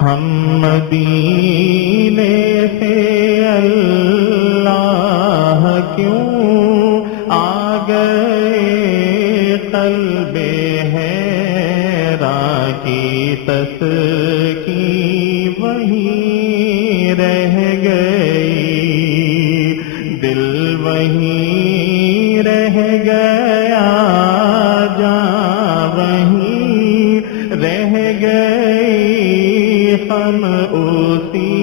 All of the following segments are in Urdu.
ہم مدینے سے اللہ کیوں آ گئے، قلب حیراں کی تسکین وہیں رہ گئی، دل وہیں رہ گیا، جاں وہیں رہ گئی، ہم اسی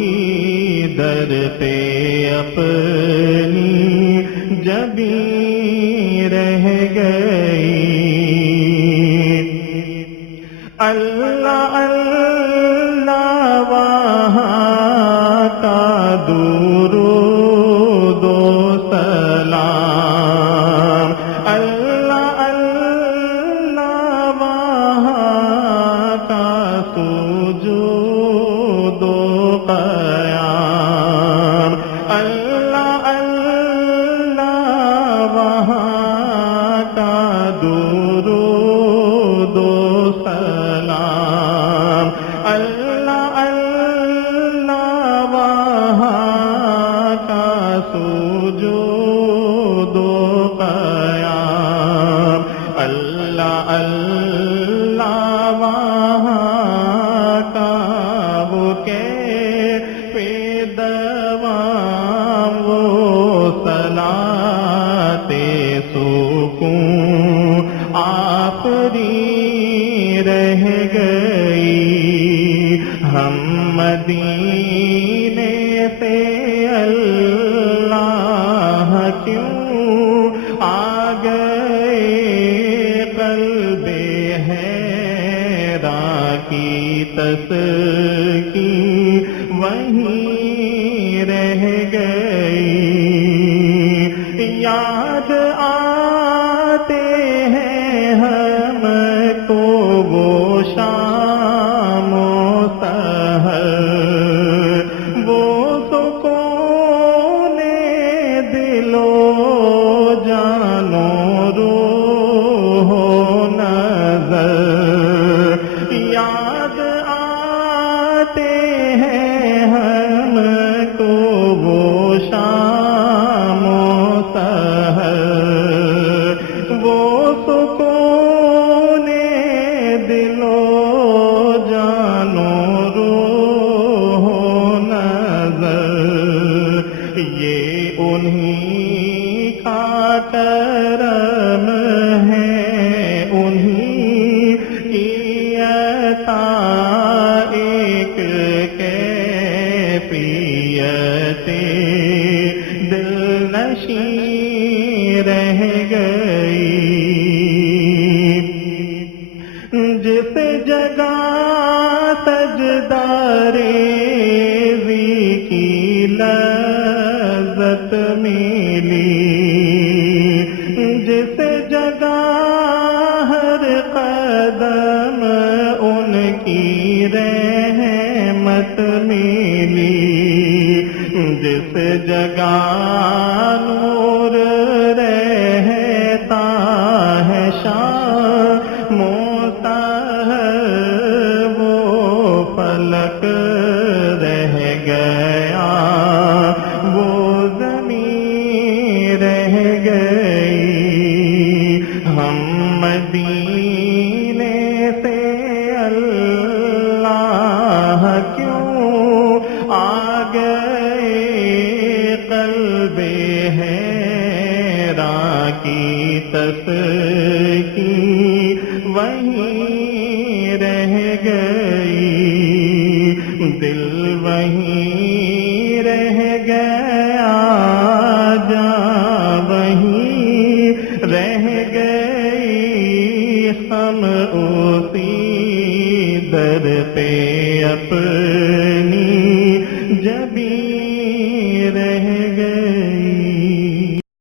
در پہ اپنی جبیں رہ گئی۔ اللہ اللہ وہاں کا درود و سلام، اللہ اللہ وہاں کا سجود و قیام، اللہ اللہ وہاں کا درود و سلام، اللہ اللہ وہاں کا سجود و قیام، اللہ اللہ وہاں کا وہ کیف دوام، وہ صلاۃ سکون آفری رہ گئی، ہم مدینے سے اللہ کیوں آ گئے، قلب حیراں کی تسکین وہیں رہ گئی، یاد آتے ہیں ہم کو وہ شام و سحر، وہ سکون دل و جان و روح و نظر، یاد آتے ہیں ہم کو وہ شام و سحر، وہ سکون دل و جان و روح و نظر، یہ انہی کا کرم ہے، انہی کی عطا، ایک کیفیت دل نشیں رہ گئی، جس جگہ سجدہ ریزی کی لذت ملی، جس جگہ ہر قدم ان کی رحمت ملی، جس جگہ نور رہتا ہے شام و سحر، وہ فلک رہ گیا، وہ زمین رہ گئی، ہم مدینے سے اللہ کیوں آ گئے، قلب حیراں کی تسکین وہیں رہ گئی، دل وہیں رہ گیا، جاں وہیں رہ گئی، ہم اسی در پہ اپنی